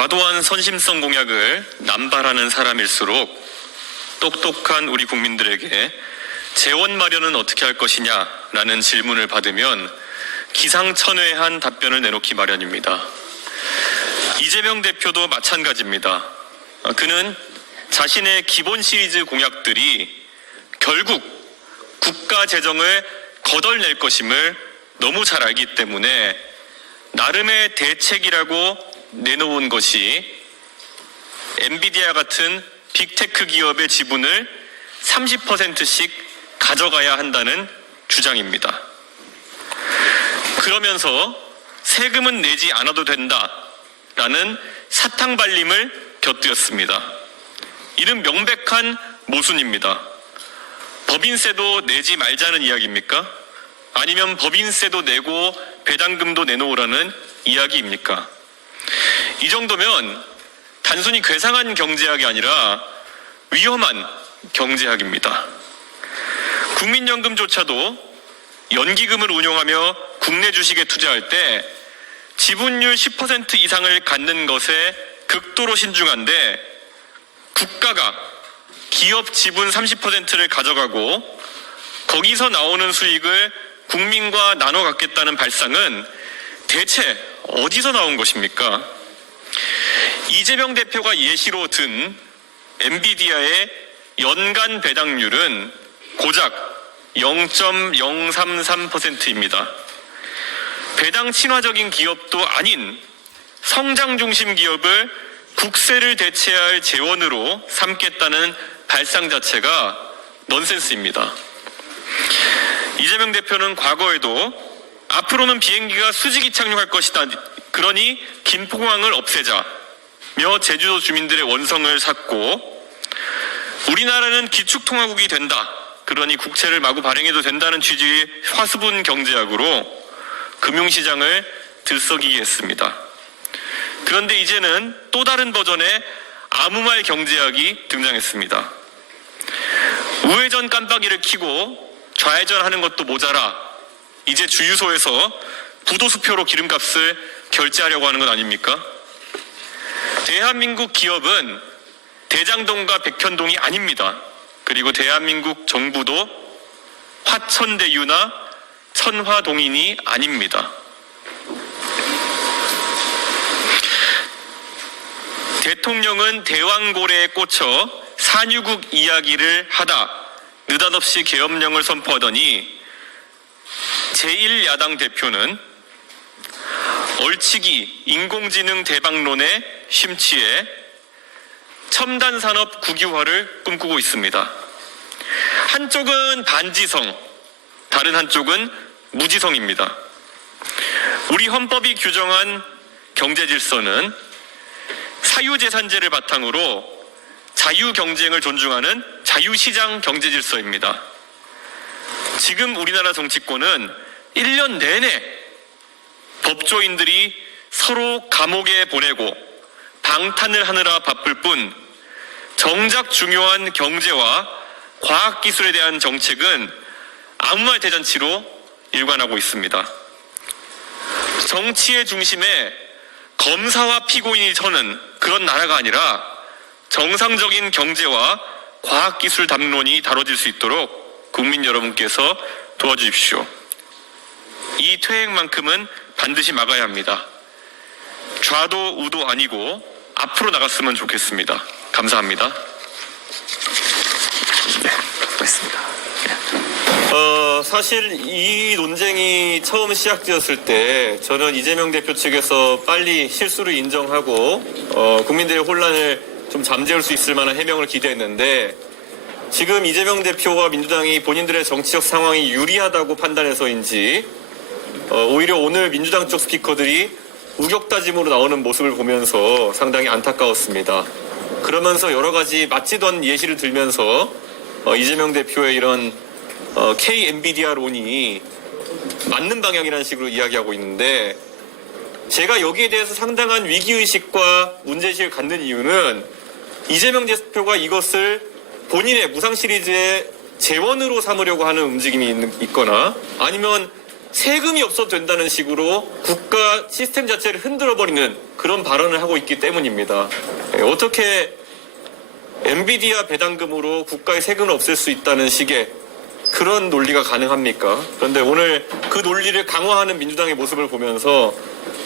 과도한 선심성 공약을 남발하는 사람일수록 똑똑한 우리 국민들에게 재원 마련은 어떻게 할 것이냐라는 질문을 받으면 기상천외한 답변을 내놓기 마련입니다. 이재명 대표도 마찬가지입니다. 그는 자신의 기본 시리즈 공약들이 결국 국가 재정을 거덜낼 것임을 너무 잘 알기 때문에 나름의 대책이라고 내놓은 것이 엔비디아 같은 빅테크 기업의 지분을 30%씩 가져가야 한다는 주장입니다. 그러면서 세금은 내지 않아도 된다라는 사탕 발림을 곁들였습니다. 이는 명백한 모순입니다. 법인세도 내지 말자는 이야기입니까? 아니면 법인세도 내고 배당금도 내놓으라는 이야기입니까? 이 정도면 단순히 괴상한 경제학이 아니라 위험한 경제학입니다. 국민연금조차도 연기금을 운용하며 국내 주식에 투자할 때 지분율 10% 이상을 갖는 것에 극도로 신중한데 국가가 기업 지분 30%를 가져가고 거기서 나오는 수익을 국민과 나눠 갖겠다는 발상은 대체 어디서 나온 것입니까? 이재명 대표가 예시로 든 엔비디아의 연간 배당률은 고작 0.033%입니다. 배당 친화적인 기업도 아닌 성장 중심 기업을 국세를 대체할 재원으로 삼겠다는 발상 자체가 넌센스입니다. 이재명 대표는 과거에도 앞으로는 비행기가 수직이 착륙할 것이다. 그러니 김포공항을 없애자며 제주도 주민들의 원성을 샀고 우리나라는 기축통화국이 된다. 그러니 국채를 마구 발행해도 된다는 취지의 화수분 경제학으로 금융시장을 들썩이게 했습니다. 그런데 이제는 또 다른 버전의 아무 말 경제학이 등장했습니다. 우회전 깜빡이를 켜고 좌회전하는 것도 모자라 이제 주유소에서 부도수표로 기름값을 결제하려고 하는 것 아닙니까? 대한민국 기업은 대장동과 백현동이 아닙니다. 그리고 대한민국 정부도 화천대유나 천화동인이 아닙니다. 대통령은 대왕고래에 꽂혀 산유국 이야기를 하다 느닷없이 계엄령을 선포하더니 제1야당 대표는 얼치기 인공지능 대박론에 심취해 첨단산업 국유화를 꿈꾸고 있습니다. 한쪽은 반지성, 다른 한쪽은 무지성입니다. 우리 헌법이 규정한 경제질서는 사유재산제를 바탕으로 자유경쟁을 존중하는 자유시장 경제질서입니다. 지금 우리나라 정치권은 1년 내내 법조인들이 서로 감옥에 보내고 방탄을 하느라 바쁠 뿐 정작 중요한 경제와 과학기술에 대한 정책은 아무 말 대잔치로 일관하고 있습니다. 정치의 중심에 검사와 피고인이 서는 그런 나라가 아니라 정상적인 경제와 과학기술 담론이 다뤄질 수 있도록 국민 여러분께서 도와주십시오. 이 퇴행만큼은 반드시 막아야 합니다. 좌도 우도 아니고 앞으로 나갔으면 좋겠습니다. 감사합니다. 네, 고맙습니다. 사실 이 논쟁이 처음 시작되었을 때 저는 이재명 대표 측에서 빨리 실수를 인정하고 국민들의 혼란을 좀 잠재울 수 있을 만한 해명을 기대했는데 지금 이재명 대표와 민주당이 본인들의 정치적 상황이 유리하다고 판단해서인지 오히려 오늘 민주당 쪽 스피커들이 우격다짐으로 나오는 모습을 보면서 상당히 안타까웠습니다. 그러면서 여러 가지 맞지도 않은 예시를 들면서 이재명 대표의 이런 K-엔비디아론이 맞는 방향이라는 식으로 이야기하고 있는데 제가 여기에 대해서 상당한 위기의식과 문제의식을 갖는 이유는 이재명 대표가 이것을 본인의 무상 시리즈의 재원으로 삼으려고 하는 움직임이 있거나 아니면 세금이 없어도 된다는 식으로 국가 시스템 자체를 흔들어버리는 그런 발언을 하고 있기 때문입니다. 어떻게 엔비디아 배당금으로 국가의 세금을 없앨 수 있다는 식의 그런 논리가 가능합니까? 그런데 오늘 그 논리를 강화하는 민주당의 모습을 보면서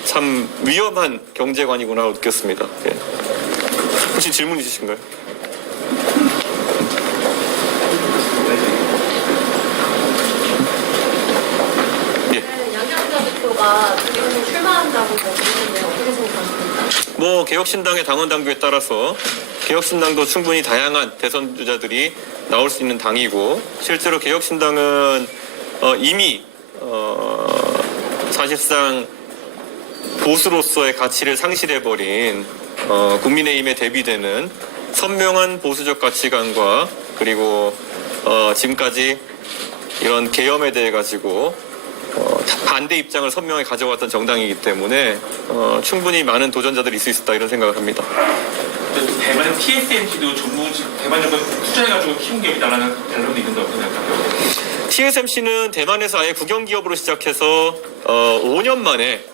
참 위험한 경제관이구나 느꼈습니다. 예. 혹시 질문 있으신가요? 양양자 대표가 지금 출마한다고 얘기했는데 어떻게 생각하십니까? 뭐 개혁신당의 당원 당규에 따라서 개혁신당도 충분히 다양한 대선 주자들이 나올 수 있는 당이고 실제로 개혁신당은 이미 사실상 보수로서의 가치를 상실해버린 국민의힘에 대비되는 선명한 보수적 가치관과 그리고 지금까지 이런 계엄에 대해 가지고 반대 입장을 선명하게 가져왔던 정당이기 때문에 충분히 많은 도전자들이 있을 수 있다 이런 생각을 합니다. 대만의 TSMC도 전부 대만적으로 투자해가지고 키운 기업이다라는 결론도 있는데 어떻게 생각하세요? TSMC는 대만에서 아예 국영기업으로 시작해서 5년 만에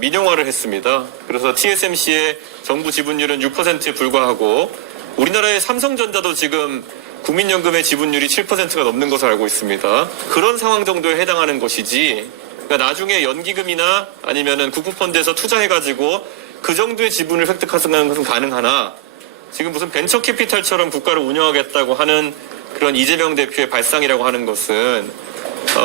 민영화를 했습니다. 그래서 TSMC의 정부 지분율은 6%에 불과하고 우리나라의 삼성전자도 지금 국민연금의 지분율이 7%가 넘는 것으로 알고 있습니다. 그런 상황 정도에 해당하는 것이지 그러니까 나중에 연기금이나 아니면은 국부펀드에서 투자해가지고 그 정도의 지분을 획득하는 것은 가능하나 지금 무슨 벤처 캐피탈처럼 국가를 운영하겠다고 하는 그런 이재명 대표의 발상이라고 하는 것은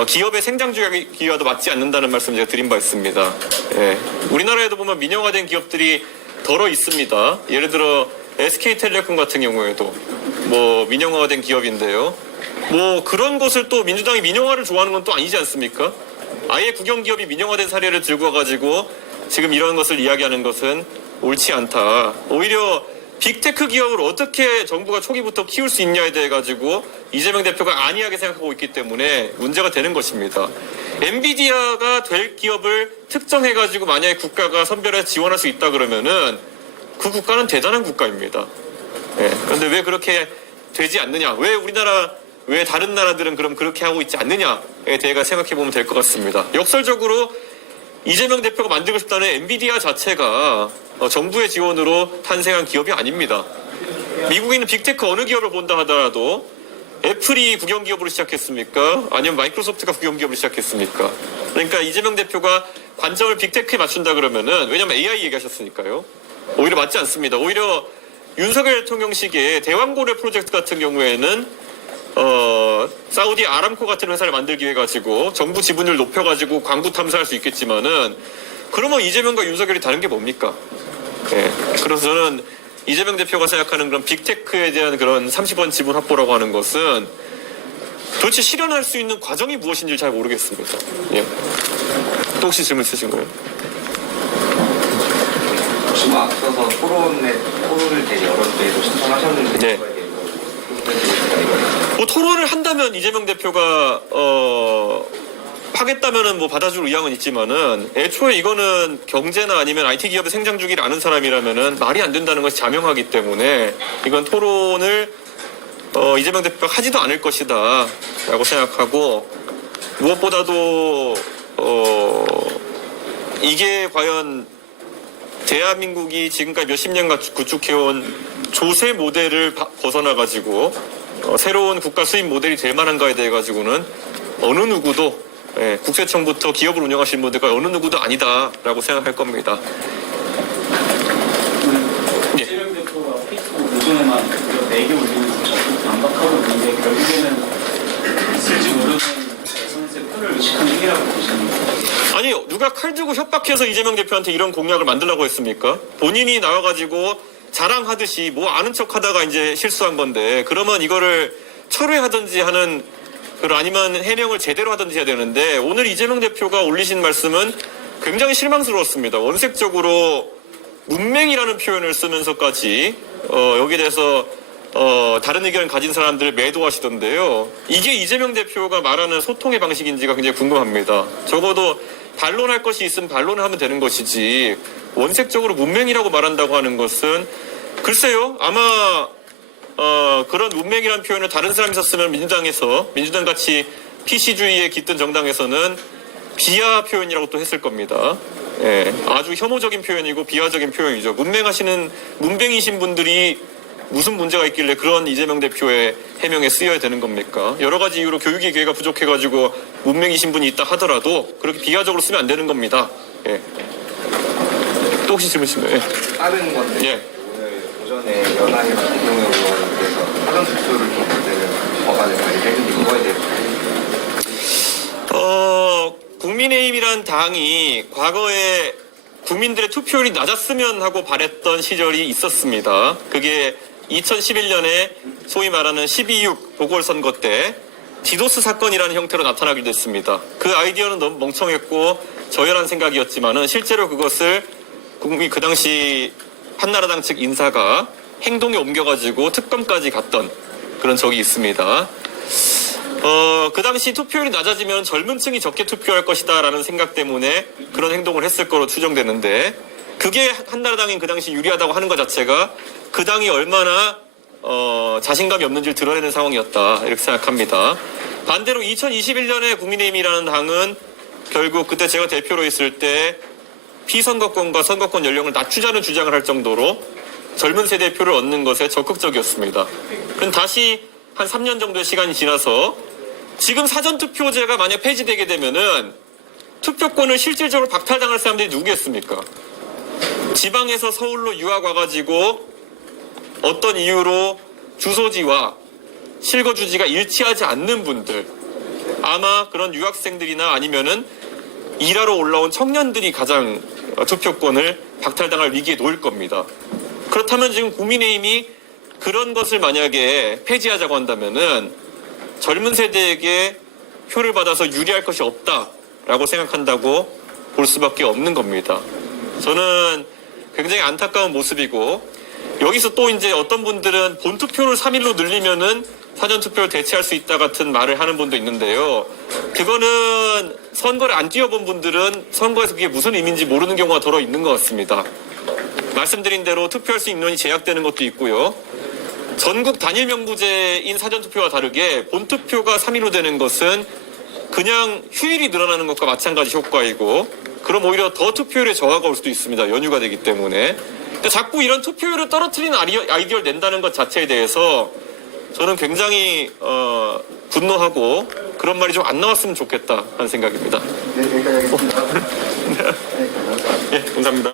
기업의 생장주기와도 맞지 않는다는 말씀 제가 드린 바 있습니다. 예. 우리나라에도 보면 민영화된 기업들이 덜어 있습니다. 예를 들어 SK텔레콤 같은 경우에도 뭐 민영화가 된 기업인데요. 뭐 그런 것을 또 민주당이 민영화를 좋아하는 건 또 아니지 않습니까? 아예 국영기업이 민영화된 사례를 들고 와가지고 지금 이런 것을 이야기하는 것은 옳지 않다. 오히려 빅테크 기업을 어떻게 정부가 초기부터 키울 수 있냐에 대해 가지고 이재명 대표가 안이하게 생각하고 있기 때문에 문제가 되는 것입니다. 엔비디아가 될 기업을 특정해 가지고 만약에 국가가 선별해서 지원할 수 있다 그러면은 그 국가는 대단한 국가입니다. 예. 그런데 왜 그렇게 되지 않느냐? 왜 다른 나라들은 그럼 그렇게 하고 있지 않느냐에 대해 생각해 보면 될 것 같습니다. 역설적으로 이재명 대표가 만들고 싶다는 엔비디아 자체가 정부의 지원으로 탄생한 기업이 아닙니다. 미국에 있는 빅테크 어느 기업을 본다 하더라도 애플이 국영기업으로 시작했습니까? 아니면 마이크로소프트가 국영기업으로 시작했습니까? 그러니까 이재명 대표가 관점을 빅테크에 맞춘다 그러면은 왜냐면 AI 얘기하셨으니까요. 오히려 맞지 않습니다. 오히려 윤석열 대통령 시기에 대왕고래 프로젝트 같은 경우에는 사우디 아람코 같은 회사를 만들기 위해 가지고 정부 지분을 높여가지고 광부 탐사할 수 있겠지만은 그러면 이재명과 윤석열이 다른 게 뭡니까? 예. 그래서 저는 이재명 대표가 생각하는 그런 빅테크에 대한 그런 30원 지분 확보라고 하는 것은 도대체 실현할 수 있는 과정이 무엇인지 잘 모르겠습니다. 예. 또 혹시 질문 있으신 거예요? 혹시 뭐 앞서서 토론을 되게 여러 때도 신청하셨는데 네. 뭐 토론을 한다면 이재명 대표가 하겠다면은 뭐 받아줄 의향은 있지만은 애초에 이거는 경제나 아니면 IT 기업의 생장 주기를 아는 사람이라면은 말이 안 된다는 것이 자명하기 때문에 이건 토론을 이재명 대표가 하지도 않을 것이다라고 생각하고 무엇보다도 이게 과연 대한민국이 지금까지 몇십 년간 구축해온 조세 모델을 벗어나가지고 새로운 국가 수입 모델이 될 만한가에 대해 가지고는 어느 누구도 국세청부터 기업을 운영하시는 분들과 어느 누구도 아니다라고 생각할 겁니다. 이재명 대표가 페이스북 오전에만 4개 올리는 거 자꾸 반박하고 있는데 결국에는 있을지 모르는 대선에서의 끈을 의식한 행위라고 보시는 거예요? 아니 누가 칼 들고 협박해서 이재명 대표한테 이런 공약을 만들라고 했습니까? 본인이 나와가지고 자랑하듯이 뭐 아는 척하다가 이제 실수한 건데 그러면 이거를 철회하든지 하는 아니면 해명을 제대로 하든지 해야 되는데 오늘 이재명 대표가 올리신 말씀은 굉장히 실망스러웠습니다. 원색적으로 문맹이라는 표현을 쓰면서까지 여기에 대해서 다른 의견을 가진 사람들을 매도하시던데요. 이게 이재명 대표가 말하는 소통의 방식인지가 굉장히 궁금합니다. 적어도 반론할 것이 있으면 반론을 하면 되는 것이지 원색적으로 문맹이라고 말한다고 하는 것은 글쎄요. 아마 그런 문맹이라는 표현을 다른 사람이 썼으면 민주당같이 PC주의에 깃든 정당에서는 비하 표현이라고 또 했을 겁니다. 예, 아주 혐오적인 표현이고 비하적인 표현이죠. 문뱅이신 분들이 무슨 문제가 있길래 그런 이재명 대표의 해명에 쓰여야 되는 겁니까? 여러 가지 이유로 교육의 기회가 부족해가지고 문맹이신 분이 있다 하더라도 그렇게 비하적으로 쓰면 안 되는 겁니다. 예. 또 혹시 질문 있으면? 예. 다른 건데 예. 오늘 오전에 연합이나 대통령 의원께서 사전투표를 좀 문제는 법안을 발의했는데 이거에 대해서 국민의힘이란 당이 과거에 국민들의 투표율이 낮았으면 하고 바랬던 시절이 있었습니다. 그게 2011년에 소위 말하는 12.6 보궐선거 때 디도스 사건이라는 형태로 나타나기도 했습니다. 그 아이디어는 너무 멍청했고 저열한 생각이었지만은 실제로 그것을 그 당시 한나라당 측 인사가 행동에 옮겨가지고 특검까지 갔던 그런 적이 있습니다. 그 당시 투표율이 낮아지면 젊은 층이 적게 투표할 것이다 라는 생각 때문에 그런 행동을 했을 거로 추정되는데 그게 한나라당이 그 당시 유리하다고 하는 것 자체가 그 당이 얼마나 자신감이 없는지를 드러내는 상황이었다 이렇게 생각합니다. 반대로 2021년에 국민의힘이라는 당은 결국 그때 제가 대표로 있을 때 피선거권과 선거권 연령을 낮추자는 주장을 할 정도로 젊은 세대 표를 얻는 것에 적극적이었습니다. 그럼 다시 한 3년 정도의 시간이 지나서 지금 사전투표제가 만약 폐지되게 되면은 투표권을 실질적으로 박탈당할 사람들이 누구겠습니까? 지방에서 서울로 유학 와가지고 어떤 이유로 주소지와 실거주지가 일치하지 않는 분들, 아마 그런 유학생들이나 아니면은 일하러 올라온 청년들이 가장 투표권을 박탈당할 위기에 놓일 겁니다. 그렇다면 지금 국민의힘이 그런 것을 만약에 폐지하자고 한다면은 젊은 세대에게 표를 받아서 유리할 것이 없다라고 생각한다고 볼 수밖에 없는 겁니다. 저는 굉장히 안타까운 모습이고 여기서 또 이제 어떤 분들은 본투표를 3일로 늘리면은 사전투표를 대체할 수 있다 같은 말을 하는 분도 있는데요. 그거는 선거를 안 뛰어본 분들은 선거에서 그게 무슨 의미인지 모르는 경우가 더러 있는 것 같습니다. 말씀드린 대로 투표할 수 있는 인원이 제약되는 것도 있고요. 전국 단일 명부제인 사전투표와 다르게 본투표가 3일로 되는 것은 그냥 휴일이 늘어나는 것과 마찬가지 효과이고 그럼 오히려 더 투표율에 저하가 올 수도 있습니다. 연휴가 되기 때문에. 근데 자꾸 이런 투표율을 떨어뜨리는 아이디어를 낸다는 것 자체에 대해서 저는 굉장히 분노하고 그런 말이 좀 안 나왔으면 좋겠다 하는 생각입니다. 네, 여기까지 하겠습니다. 예, 감사합니다.